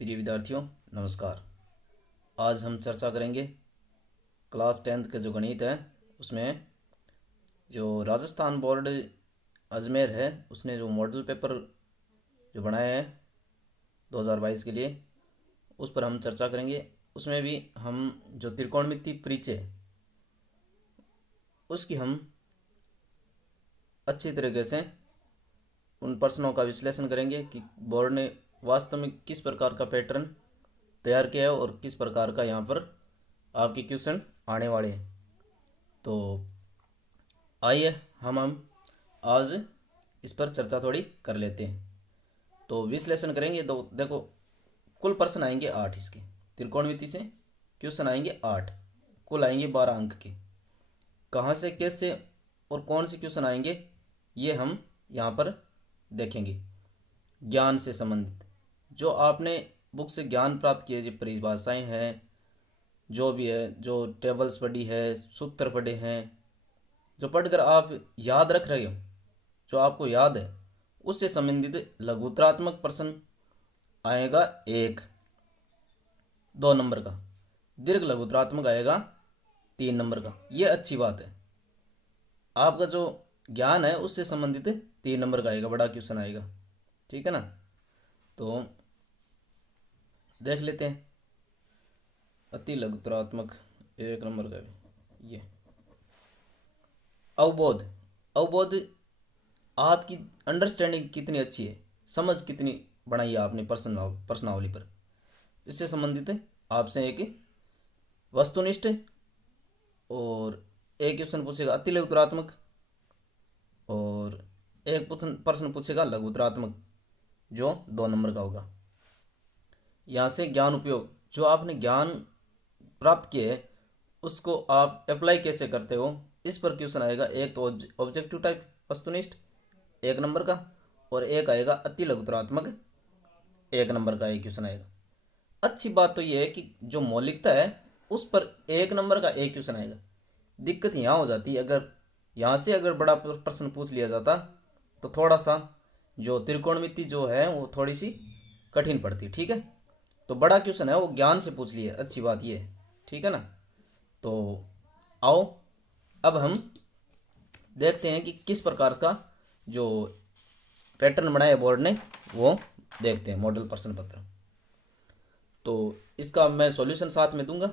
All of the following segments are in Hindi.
प्रिय विद्यार्थियों, नमस्कार। आज हम चर्चा करेंगे क्लास 10th के जो गणित है उसमें जो राजस्थान बोर्ड अजमेर है उसने जो मॉडल पेपर जो बनाया है 2022 के लिए उस पर हम चर्चा करेंगे। उसमें भी हम जो त्रिकोणमिति परिचय उसकी हम अच्छी तरीके से उन प्रश्नों का विश्लेषण करेंगे कि बोर्ड ने वास्तव में किस प्रकार का पैटर्न तैयार किया है और किस प्रकार का यहाँ पर आपके क्वेश्चन आने वाले हैं। तो आइए हम आज इस पर चर्चा थोड़ी कर लेते हैं। तो विश्लेषण करेंगे तो देखो, कुल प्रश्न आएंगे 8 इसके त्रिकोणमिति से क्वेश्चन आएंगे 8, कुल आएंगे 12 अंक के। कहाँ से कैसे और कौन से क्वेश्चन आएंगे ये हम यहाँ पर देखेंगे। ज्ञान से संबंधित जो आपने बुक से ज्ञान प्राप्त किए, जो परिभाषाएं हैं, जो भी है, जो टेबल्स पढ़ी है, सूत्र पढ़े हैं, जो पढ़कर आप याद रख रहे हो, जो आपको याद है, उससे संबंधित लघुत्रात्मक प्रश्न आएगा 1 2 नंबर का, दीर्घ लघुत्रात्मक आएगा 3 नंबर का। ये अच्छी बात है, आपका जो ज्ञान है उससे संबंधित 3 नंबर का आएगा, बड़ा क्वेश्चन आएगा, ठीक है ना। तो देख लेते हैं। अति लघुत्रात्मक 1 नंबर का भी ये अवबोध। अवबोध आपकी अंडरस्टैंडिंग कितनी अच्छी है, समझ कितनी बनाई है आपने प्रश्नावली पर, इससे संबंधित आपसे एक वस्तुनिष्ठ और एक क्वेश्चन पूछेगा अति लघुत्रात्मक और एक प्रश्न पूछेगा लघुत्रात्मक जो 2 नंबर का होगा। यहाँ से ज्ञान उपयोग, जो आपने ज्ञान प्राप्त किए है उसको आप अप्लाई कैसे करते हो, इस पर क्वेश्चन आएगा। एक तो ऑब्जेक्टिव टाइप वस्तुनिष्ठ 1 नंबर का, और एक आएगा अति लघुत्रात्मक 1 नंबर का एक क्वेश्चन आएगा। अच्छी बात तो यह है कि जो मौलिकता है उस पर 1 नंबर का एक क्वेश्चन आएगा। दिक्कत यहाँ हो जाती है, अगर यहाँ से अगर बड़ा प्रश्न पूछ लिया जाता तो थोड़ा सा जो त्रिकोणमिति जो है वो थोड़ी सी कठिन पड़ती, ठीक है। तो बड़ा क्वेश्चन है वो ज्ञान से पूछ लिए, अच्छी बात ये है, ठीक है ना। तो आओ अब हम देखते हैं कि किस प्रकार का जो पैटर्न बनाया बोर्ड ने वो देखते हैं, मॉडल प्रश्न पत्र। तो इसका मैं सॉल्यूशन साथ में दूंगा,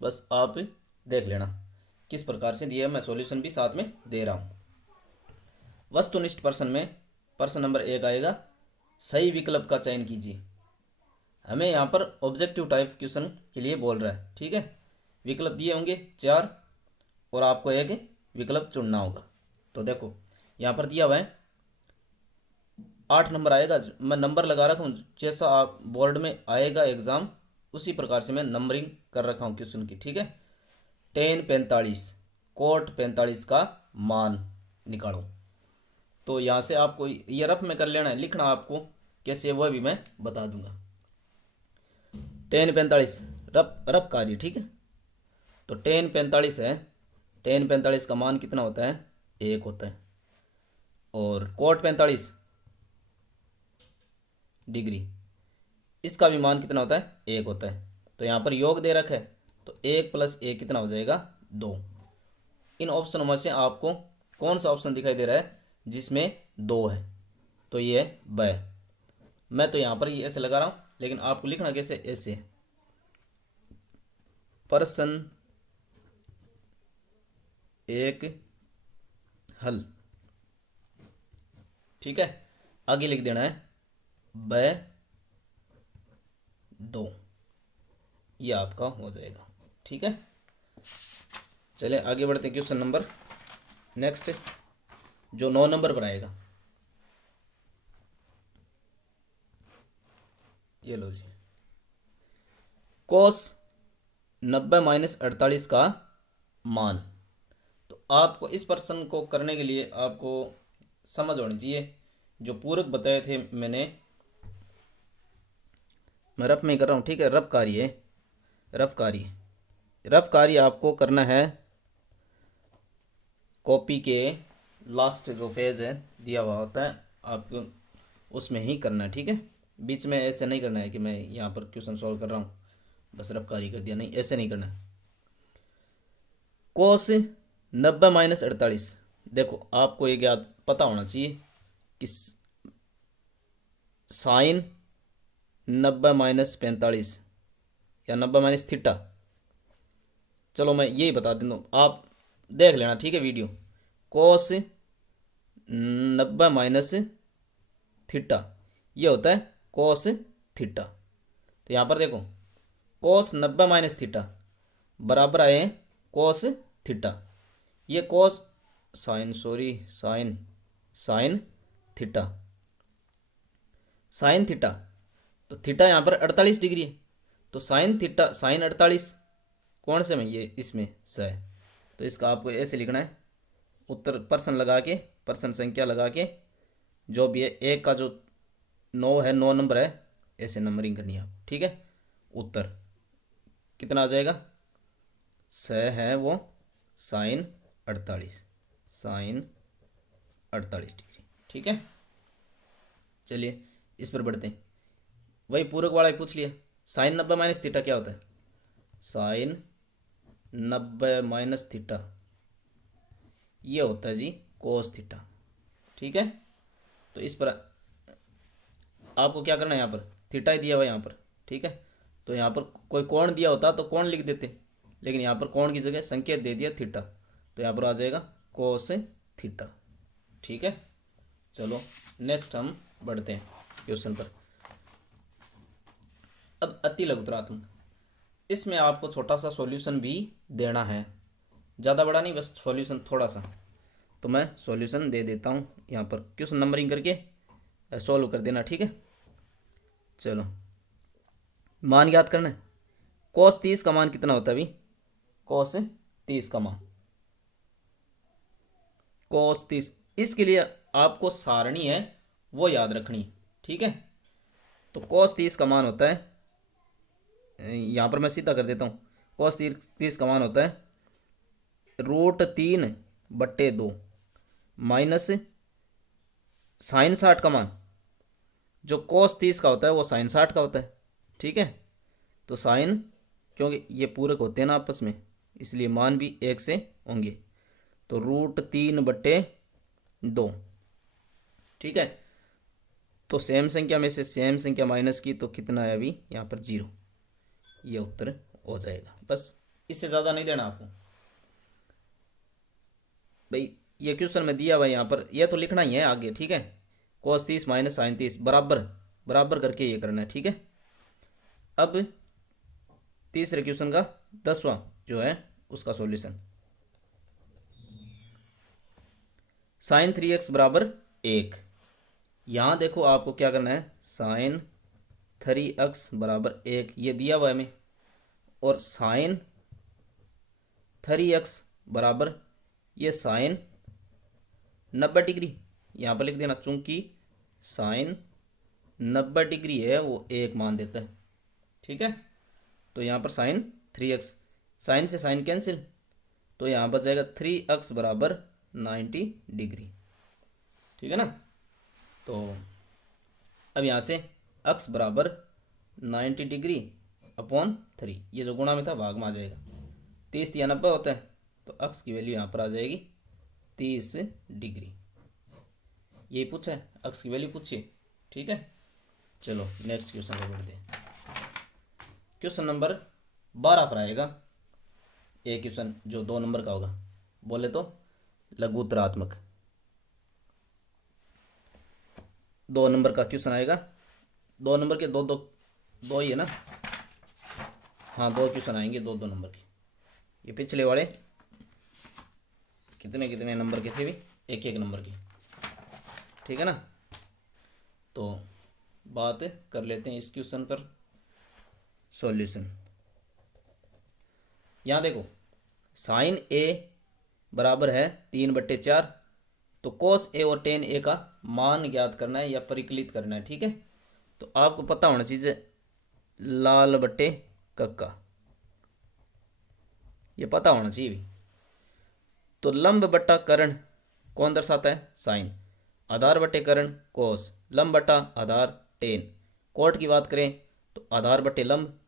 बस आप देख लेना किस प्रकार से दिया, मैं सॉल्यूशन भी साथ में दे रहा हूँ। वस्तुनिष्ठ प्रश्न में प्रश्न नंबर 1 आएगा, सही विकल्प का चयन कीजिए। हमें यहाँ पर ऑब्जेक्टिव टाइप क्वेश्चन के लिए बोल रहा है, ठीक है। विकल्प दिए होंगे 4 और आपको एक विकल्प चुनना होगा। तो देखो यहाँ पर दिया हुआ है 8 नंबर आएगा, मैं नंबर लगा रखा हूँ, जैसा आप बोर्ड में आएगा एग्ज़ाम उसी प्रकार से मैं नंबरिंग कर रखा हूँ क्वेश्चन की, ठीक है। 10 45 कोट 45 का मान निकालो। तो यहाँ से आपको ये रफ में कर लेना है, लिखना आपको कैसे वह भी मैं बता दूंगा। 10 45 रफ कार्य, ठीक है। तो 10 45 है, 10 45 का मान कितना होता है, 1 होता है। और कोट 45 डिग्री, इसका भी मान कितना होता है, 1 होता है। तो यहाँ पर योग दे रखा है, तो 1 + 1 कितना हो जाएगा, 2। इन ऑप्शनों में से आपको कौन सा ऑप्शन दिखाई दे रहा है जिसमें 2 है, तो ये है ब। मैं तो यहाँ पर ये ऐसे लगा रहा हूँ, लेकिन आपको लिखना कैसे, ऐसे। प्रश्न 1 हल, ठीक है। आगे लिख देना है ब 2, ये आपका हो जाएगा, ठीक है। चलिए आगे बढ़ते हैं। क्वेश्चन नंबर नेक्स्ट जो 9 नंबर पर आएगा, ये लो जी, कोस 90 - 48 का मान। तो आपको इस प्रश्न को करने के लिए आपको समझ होनी चाहिए, जो पूरक बताए थे मैं रफ में कर रहा हूँ, ठीक है। रफ कार्य है, रफ कार्य आपको करना है कॉपी के लास्ट जो पेज है दिया हुआ होता है आपको उसमें ही करना है, ठीक है। बीच में ऐसे नहीं करना है कि मैं यहाँ पर क्वेश्चन सॉल्व कर रहा हूँ बस रफ्तारी कर दिया, नहीं ऐसे नहीं करना है। कोस 90 - 48, देखो आपको एक याद पता होना चाहिए कि साइन 90 - 45 या 90 - थीटा। चलो मैं यही बता देता हूँ, आप देख लेना ठीक है वीडियो। कोस 90 - थीटा ये होता है कोस थीटा। तो यहाँ पर देखो कोस 90 - थीटा बराबर आए हैं कोस थीटा। ये कोस sign sorry sine sine theta sine theta. तो थीटा यहाँ पर 48 डिग्री है, तो साइन थीटा साइन 48 कौन से में, ये इसमें स है। तो इसका आपको ऐसे लिखना है, उत्तर पर्सन लगा के, पर्सन संख्या लगा के, जो भी है एक का जो 9 है 9 नंबर है, ऐसे नंबरिंग करनी है आप, ठीक है। उत्तर कितना आ जाएगा, स है वो साइन 48 डिग्री, ठीक है। चलिए इस पर बढ़ते हैं, वही पूरक वाला ही पूछ लिया। साइन 90 - थीटा क्या होता है, साइन 90 - थीटा ये होता है जी कोस थीटा, ठीक है। तो इस पर आपको क्या करना है, यहाँ पर थीटा ही दिया हुआ है यहाँ पर, ठीक है। तो यहाँ पर कोई कोण दिया होता तो कोण लिख देते, लेकिन यहाँ पर कोण की जगह संकेत दे दिया थीटा, तो यहाँ पर आ जाएगा कोस थीटा, ठीक है। चलो नेक्स्ट हम बढ़ते हैं क्वेश्चन पर। अब अति लघुत्तरात्मक, इसमें आपको छोटा सा सॉल्यूशन भी देना है, ज़्यादा बड़ा नहीं, बस सॉल्यूशन थोड़ा सा। तो मैं सॉल्यूशन दे देता हूँ यहाँ पर, क्वेश्चन नंबरिंग करके सॉल्व कर देना, ठीक है। चलो मान याद करना है, कोस 30 का मान कितना होता है अभी, कोस 30 का मान, कोस 30, इसके लिए आपको सारणी है वो याद रखनी है, ठीक है। तो कोस 30 का मान होता है, यहाँ पर मैं सीधा कर देता हूँ, कोस 30 का मान होता है √3/2 माइनस साइन 60 का मान, जो कोस 30 का होता है वो साइन 60 का होता है, ठीक है। तो साइन, क्योंकि ये पूरक होते हैं ना आपस में, इसलिए मान भी एक से होंगे, तो √3/2, ठीक है। तो सेम संख्या में से सेम संख्या माइनस की, तो कितना है अभी यहाँ पर 0, ये उत्तर हो जाएगा। बस इससे ज़्यादा नहीं देना आपको भाई, ये क्वेश्चन में दिया हुआ है यहाँ पर, ये तो लिखना ही है आगे, ठीक है। कोस 30 माइनस साइन 30 बराबर बराबर करके ये करना है, ठीक है। अब तीसरे क्वेश्चन का 10वां जो है उसका सॉल्यूशन, साइन 3x बराबर 1। यहाँ देखो आपको क्या करना है, साइन 3x बराबर 1 ये दिया हुआ है हमें, और साइन 3x बराबर ये साइन 90 डिग्री यहाँ पर लिख देना, चूंकि साइन 90 डिग्री है वो एक मान देता है, ठीक है। तो यहाँ पर साइन 3x, साइन से साइन कैंसिल, तो यहाँ बच जाएगा 3x बराबर 90 डिग्री, ठीक है ना। तो अब यहाँ से x बराबर 90 डिग्री अपॉन 3, ये जो गुणा में था भाग में आ जाएगा, 30 या 90 होता है, तो x की वैल्यू यहाँ पर आ जाएगी 30 डिग्री। यही पूछा है, x की वैल्यू पूछिए, ठीक है। चलो नेक्स्ट क्वेश्चन पर बढ़ते हैं, क्वेश्चन नंबर 12 पर आएगा, एक क्वेश्चन जो 2 नंबर का होगा, बोले तो लघुत्तरात्मक 2 नंबर का क्वेश्चन आएगा। 2 नंबर के दो ही है ना, हाँ 2 क्वेश्चन आएंगे 2 नंबर के। ये पिछले वाले कितने कितने नंबर के थे भी, 1 नंबर के, ठीक है ना। तो बात कर लेते हैं इस क्वेश्चन पर सॉल्यूशन। यहाँ देखो साइन a बराबर है 3/4, तो कोस a और टेन a का मान ज्ञात करना है या परिकलित करना है, ठीक है। तो आपको पता होना चाहिए लाल बट्टे कक्का, ये पता होना चाहिए भी। तो लंब बट्टा कर्ण कौन दर्शाता है, साइन, आधार बट्टे कर्ण कोस, लंब बट्टा आधार टेन, कोट की बात करें तो आधार बटे लंब,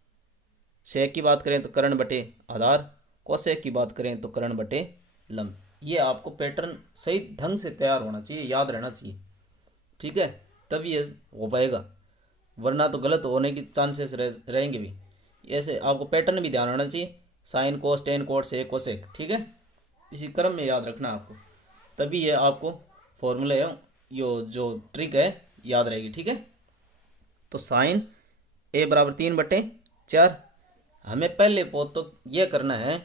सेक की बात करें तो कर्ण बटे आधार, कोसेक की बात करें तो कर्ण बटे लंब। ये आपको पैटर्न सही ढंग से तैयार होना चाहिए, याद रहना चाहिए, ठीक है, तभी ये हो पाएगा, वरना तो गलत होने की चांसेस रहेंगे भी। ऐसे आपको पैटर्न भी ध्यान रखना चाहिए, sine cos tan cot sec cosec, ठीक है, इसी क्रम में याद रखना आपको, तभी ये आपको फॉर्मूला है, यो जो ट्रिक है याद रहेगी, ठीक है। तो साइन ए बराबर 3/4, हमें पहले तो यह करना है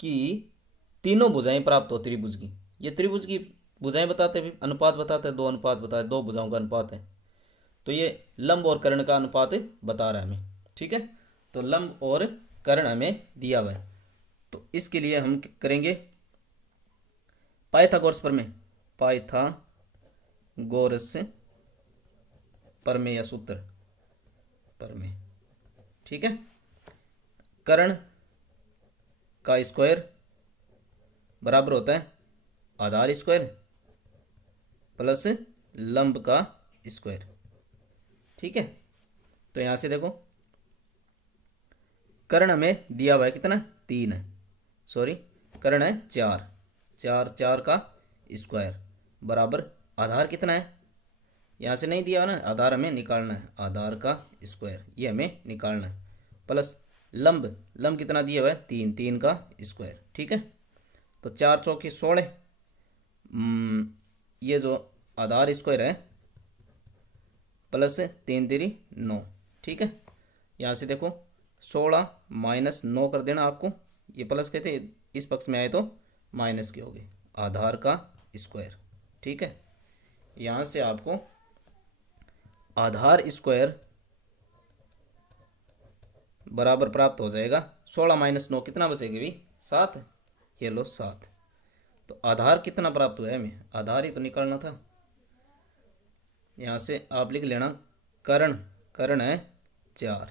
कि तीनों भुजाएं प्राप्त हो त्रिभुज की, ये त्रिभुज की भुजाएं बताते हैं, अनुपात बताते हैं, दो अनुपात बताते हैं, दो भुजाओं का अनुपात है, तो ये लंब और कर्ण का अनुपात बता रहा है हमें, ठीक है। तो लंब और कर्ण हमें दिया हुआ है, तो इसके लिए हम करेंगे पाइथागोरस प्रमेय, पाइथागोरस प्रमेय या सूत्र प्रमेय, ठीक है। कर्ण का स्क्वायर बराबर होता है आधार स्क्वायर प्लस लंब का स्क्वायर, ठीक है। तो यहां से देखो कर्ण हमें दिया हुआ है कितना, 3 है, सॉरी कर्ण है 4, 4 का स्क्वायर बराबर आधार कितना है, यहाँ से नहीं दिया हुआ ना, आधार हमें निकालना है, आधार का स्क्वायर ये हमें निकालना है, प्लस लंब, लंब कितना दिया हुआ है 3, 3 का स्क्वायर, ठीक है। तो 4 चौके 16, ये जो आधार स्क्वायर है प्लस 3 3 9, ठीक है। यहाँ से देखो 16 माइनस 9 कर देना आपको, ये प्लस के थे इस पक्ष में आए तो माइनस के हो गए, आधार का स्क्वायर, ठीक है। यहाँ से आपको आधार स्क्वायर बराबर प्राप्त हो जाएगा 16 माइनस 9 कितना बचेगा भी 7, ये लो 7। तो आधार कितना प्राप्त हुआ है हमें, आधार ही तो निकालना था, यहाँ से आप लिख लेना कर्ण, कर्ण है 4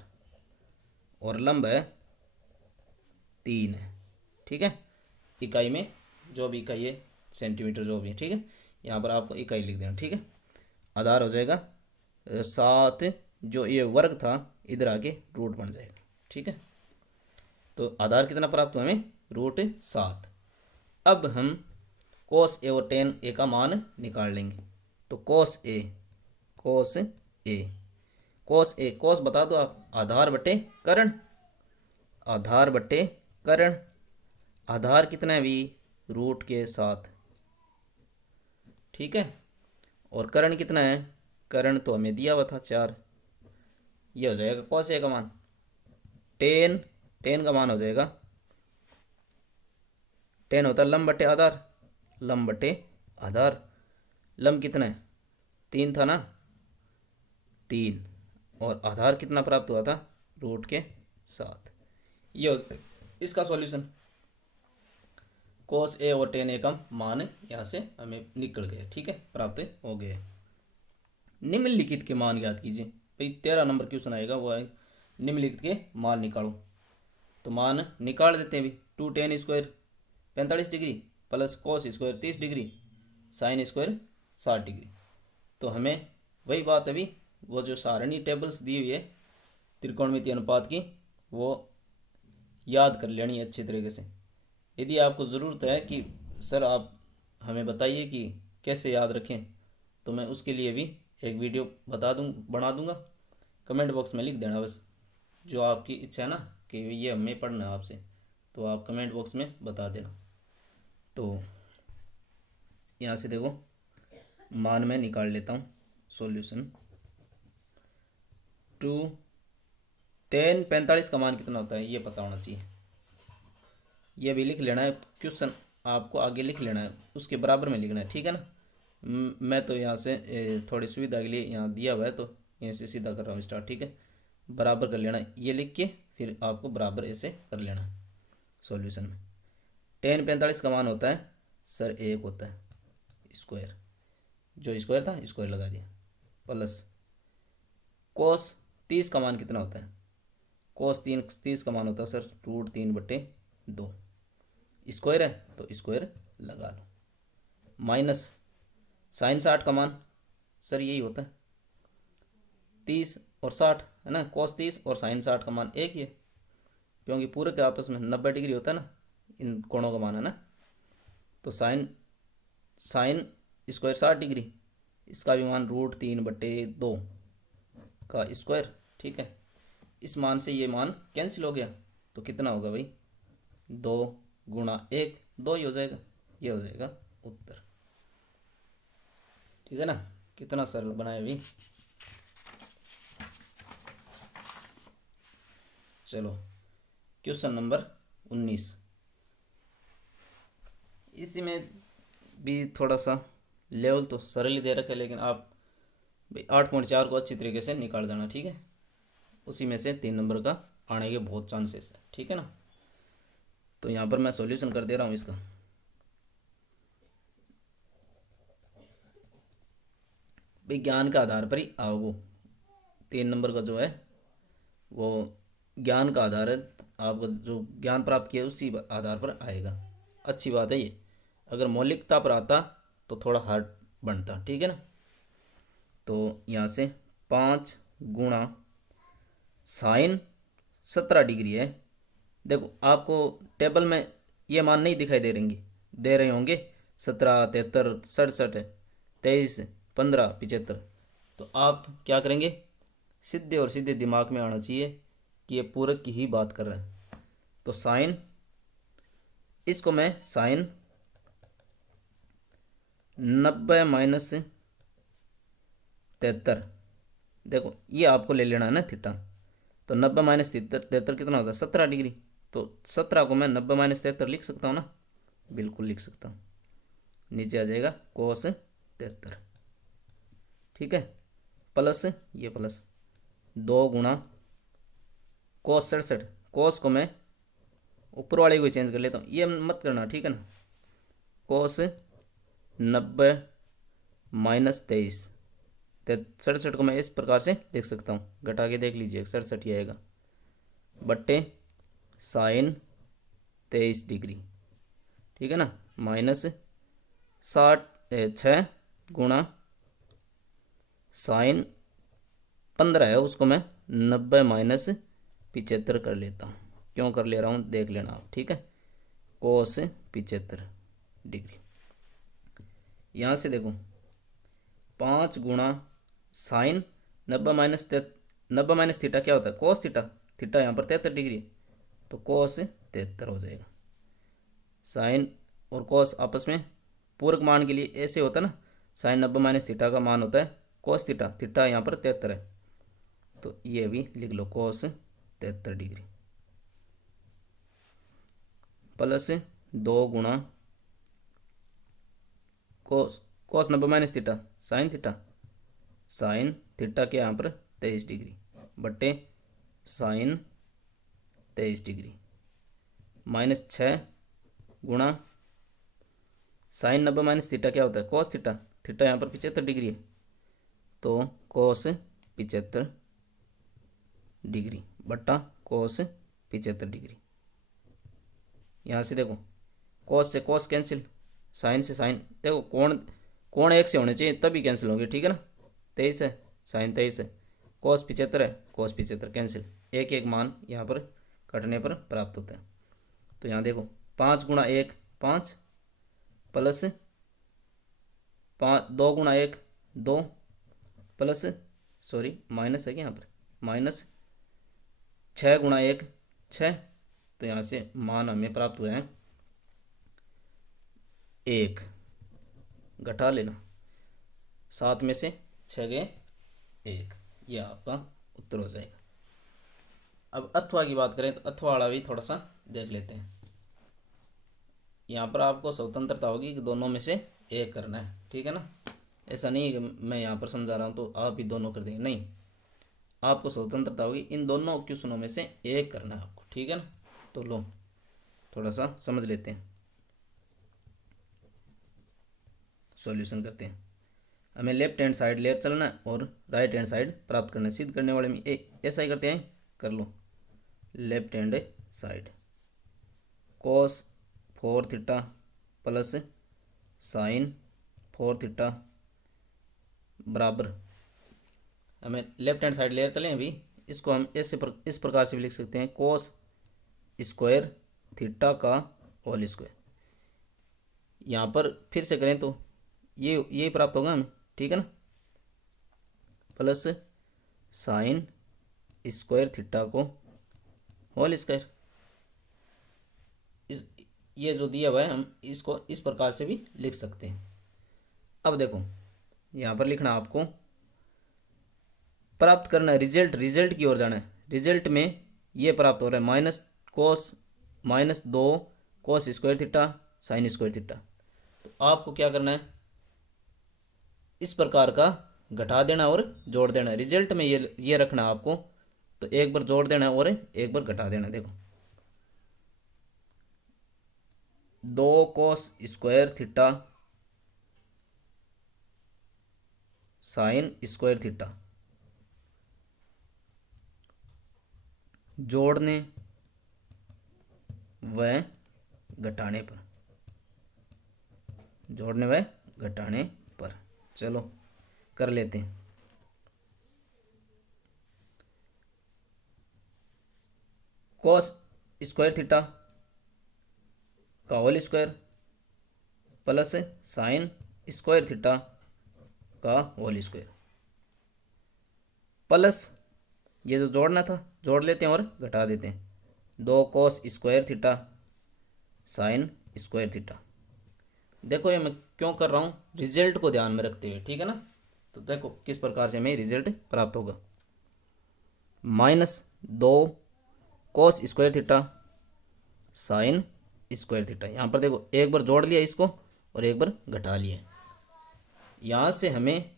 और लंब है 3 है, ठीक है। इकाई में जो भी इकाई है सेंटीमीटर जो भी है, ठीक है, यहाँ पर आपको इकाई लिख देना, ठीक है। आधार हो जाएगा 7, जो ये वर्ग था इधर आके रूट बन जाएगा, ठीक है। तो आधार कितना प्राप्त हुआ हमें, √7। अब हम कोस ए और टेन ए का मान निकाल लेंगे, तो कोस ए, कोस ए, कोस ए, कोस बता दो आप, आधार बटे कर्ण, आधार बटे कर्ण, आधार कितना है भी √7, ठीक है। और कर्ण कितना है, कर्ण तो हमें दिया हुआ था 4, ये हो जाएगा कोस ए का मान, टेन, टेन का मान हो जाएगा, टेन होता है लंब बटे आधार, लंब बटे आधार, लंब कितना है 3 था ना, 3, और आधार कितना प्राप्त हुआ था √7, ये इसका सॉल्यूशन कोस ए और टेन ए का मान यहाँ से हमें निकल गया, ठीक है, प्राप्त हो गए। निम्नलिखित के मान ज्ञात कीजिए, भाई 13 नंबर क्वेश्चन आएगा वो है निम्नलिखित के मान निकालो, तो मान निकाल देते हैं भी, 2tan² 45 degree plus cos square 30 degree sine square 60 degree. तो हमें वही बात अभी वो जो सारणी टेबल्स दी हुई है त्रिकोणमितीय अनुपात की वो याद कर लेनी है अच्छी तरीके से। यदि आपको ज़रूरत है कि सर आप हमें बताइए कि कैसे याद रखें, तो मैं उसके लिए भी एक वीडियो बना दूंगा, कमेंट बॉक्स में लिख देना बस, जो आपकी इच्छा है ना कि ये हमें पढ़ना है आपसे, तो आप कमेंट बॉक्स में बता देना। तो यहाँ से देखो मान मैं निकाल लेता हूँ, सॉल्यूशन 2tan 45 का मान कितना होता है ये पता होना चाहिए, ये भी लिख लेना है, क्वेश्चन आपको आगे लिख लेना है, उसके बराबर में लिखना है, ठीक है ना। मैं तो यहाँ से थोड़ी सुविधा के लिए यहाँ दिया हुआ है तो यहाँ से सीधा कर रहा हूँ स्टार्ट, ठीक है। बराबर कर लेना ये लिख के, फिर आपको बराबर ऐसे कर लेना है सॉल्यूशन में। tan 45 का मान होता है सर 1 होता है स्क्वायर, जो स्क्वायर था स्क्वायर लगा दिया, प्लस कोस 30 का मान कितना होता है, कोस 30 का मान होता है सर √3/2, स्क्वायर है तो स्क्वायर लगा लो, माइनस साइन 60 का मान सर यही होता है 30 और 60 है ना, cos 30 और sin 60 का मान एक ही है, क्योंकि पूरे के आपस में 90 डिग्री होता है ना, इन कोणों का मान है ना। तो साइन साइन स्क्वायर 60 डिग्री, इसका भी मान √3/2 का स्क्वायर। ठीक है, इस मान से ये मान कैंसिल हो गया, तो कितना होगा भाई, 2 × 1, 2 ही हो जाएगा, ये हो जाएगा उत्तर। ठीक है ना, कितना सरल बनाया भाई। चलो क्वेश्चन नंबर 19, इसी में भी थोड़ा सा लेवल तो सरल ही दे रखा है, लेकिन आप भाई 8.4 को अच्छी तरीके से निकाल जाना। ठीक है, उसी में से 3 नंबर का आने के बहुत चांसेस है। ठीक है ना, तो यहाँ पर मैं सॉल्यूशन कर दे रहा हूँ इसका। भाई ज्ञान के आधार पर ही आओगे, 3 नंबर का जो है वो ज्ञान का आधार है, आपको जो ज्ञान प्राप्त किया उसी आधार पर आएगा। अच्छी बात है ये, अगर मौलिकता पर आता तो थोड़ा हार्ड बनता। ठीक है ना, तो यहाँ से 5 गुणा साइन 17 डिग्री है। देखो आपको टेबल में ये मान नहीं दिखाई दे रहे होंगे, 17, 73, 67, 23, 15, 75। तो आप क्या करेंगे, सीधे और सीधे दिमाग में आना चाहिए कि ये पूरक की ही बात कर रहे हैं। तो साइन, इसको मैं साइन 90 माइनस 73, देखो ये आपको ले लेना है ना थीटा, तो 90 माइनस 73 कितना होता है, 17 डिग्री। तो 17 को मैं 90 माइनस 73 लिख सकता हूँ ना, बिल्कुल लिख सकता हूँ, नीचे आ जाएगा cos 73। ठीक है, प्लस ये प्लस 2 गुणा cos 67, cos को मैं ऊपर वाले को चेंज कर लेता हूँ, ये मत करना। ठीक है ना, cos 90 माइनस 23, 67 को मैं इस प्रकार से लिख सकता हूँ, घटा के देख लीजिए 67 ही आएगा, बट्टे साइन 23 डिग्री। ठीक है ना, माइनस 6 गुणा साइन 15 है, उसको मैं 90 माइनस 75 कर लेता हूँ। क्यों कर ले रहा हूँ देख लेना आप। ठीक है, cos 75 डिग्री। यहाँ से देखो 5 गुणा साइन 90 माइनस थीटा क्या होता है, cos थीटा, थीटा यहाँ पर 73 डिग्री है, तो cos 73 हो जाएगा। साइन और cos आपस में पूरक मान के लिए ऐसे होता है ना, साइन 90 माइनस थीटा का मान होता है cos थीटा, थीटा यहाँ पर 73 है, तो ये भी लिख लो cos 73 डिग्री, प्लस 2 गुणा cos 90 minus theta sine theta के यहाँ पर 23 डिग्री, बट्टे साइन 23 डिग्री, माइनस 6 गुणा साइन 90 माइनस थीटा क्या होता है, cos थीटा, थीटा यहाँ पर 75 डिग्री है, तो cos 75 डिग्री बट्टा cos 75 डिग्री। यहाँ से देखो cos से cos कैंसिल, साइन से साइन, देखो कोण एक से होने चाहिए तभी कैंसिल होंगे। ठीक है ना, 23 है, साइन 23 है, cos 75 है, cos 75 कैंसिल, एक एक मान यहाँ पर कटने पर प्राप्त होता है। तो यहाँ देखो 5 गुणा 1 5, प्लस 2 गुणा 1 2, प्लस सॉरी माइनस है कि यहाँ पर माइनस 6 गुणा 1 6, तो यहाँ से मान हमें प्राप्त हुए हैं 1, घटा लेना, 7 में से 6 गए 1, यह आपका उत्तर हो जाएगा। अब अथवा की बात करें तो अथवा वाला भी थोड़ा सा देख लेते हैं। यहाँ पर आपको स्वतंत्रता होगी कि दोनों में से एक करना है। ठीक है ना, ऐसा नहीं है कि मैं यहाँ पर समझा रहा हूँ तो आप भी दोनों कर देंगे, नहीं, आपको स्वतंत्रता होगी, इन दोनों क्वेश्चनों में से एक करना है आपको। ठीक है ना, तो लो थोड़ा सा समझ लेते हैं, सॉल्यूशन करते हैं। हमें लेफ्ट हैंड साइड लेकर चलना है और राइट हैंड साइड प्राप्त करना है। सिद्ध करने वाले में ऐसा ही करते हैं, कर लो left hand side, cos 4 theta plus sine 4 theta बराबर हमें लेफ्ट हैंड साइड लेकर चलें अभी। इसको हम इस प्रकार से भी लिख सकते हैं, कोस स्क्वायर थीटा का होल स्क्वायर। यहाँ पर फिर से करें तो ये प्राप्त होगा हमें, ठीक है ना, प्लस साइन स्क्वायर थीटा को होल स्क्वायर। ये जो दिया हुआ है हम इसको इस प्रकार से भी लिख सकते हैं। अब देखो यहाँ पर लिखना आपको, प्राप्त करना है रिजल्ट की ओर जाना है। रिजल्ट में ये प्राप्त हो रहा है -2 cos square theta sine square theta. तो आपको क्या करना है, इस प्रकार का घटा देना और जोड़ देना। रिजल्ट में ये रखना आपको, तो एक बार जोड़ देना और एक बार घटा देना। देखो 2 cos square theta sine square theta जोड़ने व घटाने पर, जोड़ने व घटाने पर। चलो कर लेते हैं। कोस स्क्वायर थीटा का whole square plus sine square theta का होल स्क्वायर, प्लस ये जो जोड़ना था जोड़ लेते हैं और घटा देते हैं। 2 cos square theta sine square theta. देखो ये मैं क्यों कर रहा हूँ, रिजल्ट को ध्यान में रखते हुए, ठीक है ना। तो देखो किस प्रकार से हमें रिजल्ट प्राप्त होगा, -2 cos square theta sine square theta. यहाँ पर देखो एक बार जोड़ लिया इसको और एक बार घटा लिया। यहाँ से हमें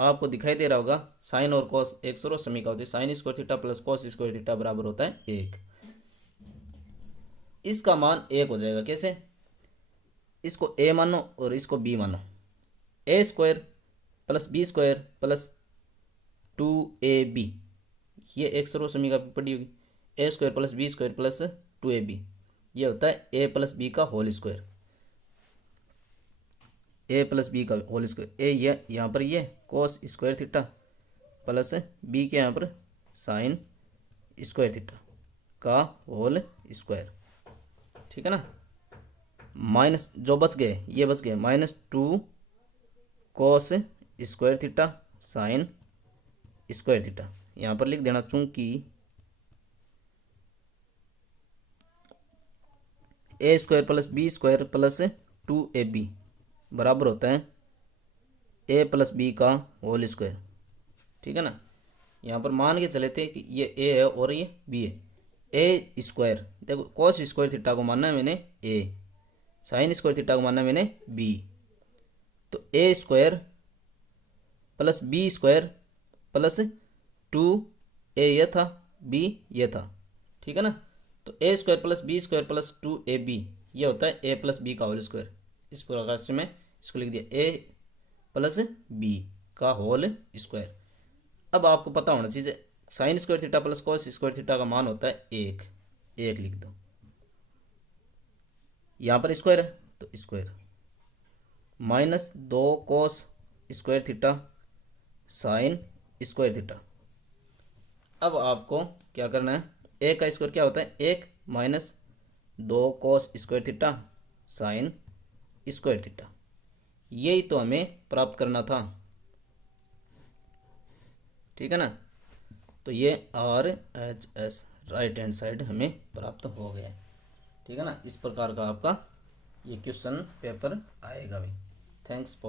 आपको दिखाई दे रहा होगा साइन और कॉस एक सर्व समीकरण होती है, sign square theta plus cos square theta बराबर होता है 1। इसका मान 1 हो जाएगा। कैसे, इसको a मानो और इसको b मानो। a square plus b square plus 2ab, ये एक सर्व समीकरण पड़ी होगी। a square plus b square plus 2ab, ये होता है a प्लस b का whole square. a plus b का होल स्क्वायर, ए ये यहाँ पर ये cos square theta plus b के यहाँ पर साइन स्क्वायर थीटा का होल स्क्वायर, ठीक है ना। माइनस जो बच गए ये बच गए -2 cos square theta sine square theta. यहाँ पर लिख देना, चूंकि a square plus b square plus 2ab बराबर होता है a प्लस बी का होल स्क्वायर, ठीक है ना। यहाँ पर मान के चले थे कि ये a है और ये b है। a स्क्वायर, देखो कॉस स्क्वायर थीटा को मानना है मैंने a, साइन स्क्वायर थीटा को मानना है मैंने b। तो a square plus b square plus 2a ये था, b ये था, ठीक है ना। तो a square plus b square plus 2ab ये होता है a प्लस बी का होल स्क्वायर। इस प्रकार से मैं इसको लिख दिया a प्लस बी का होल स्क्वायर। अब आपको पता होना चाहिए sign square theta plus cos square theta का मान होता है 1 लिख दो। यहाँ पर स्क्वायर है तो square, -2 cos square theta sine square theta. अब आपको क्या करना है, a का स्क्वायर क्या होता है 1 -2 cos square theta sine square theta. यही तो हमें प्राप्त करना था, ठीक है ना। तो ये RHS राइट हैंड साइड हमें प्राप्त हो गया है, ठीक है ना। इस प्रकार का आपका ये क्वेश्चन पेपर आएगा भी। Thanks for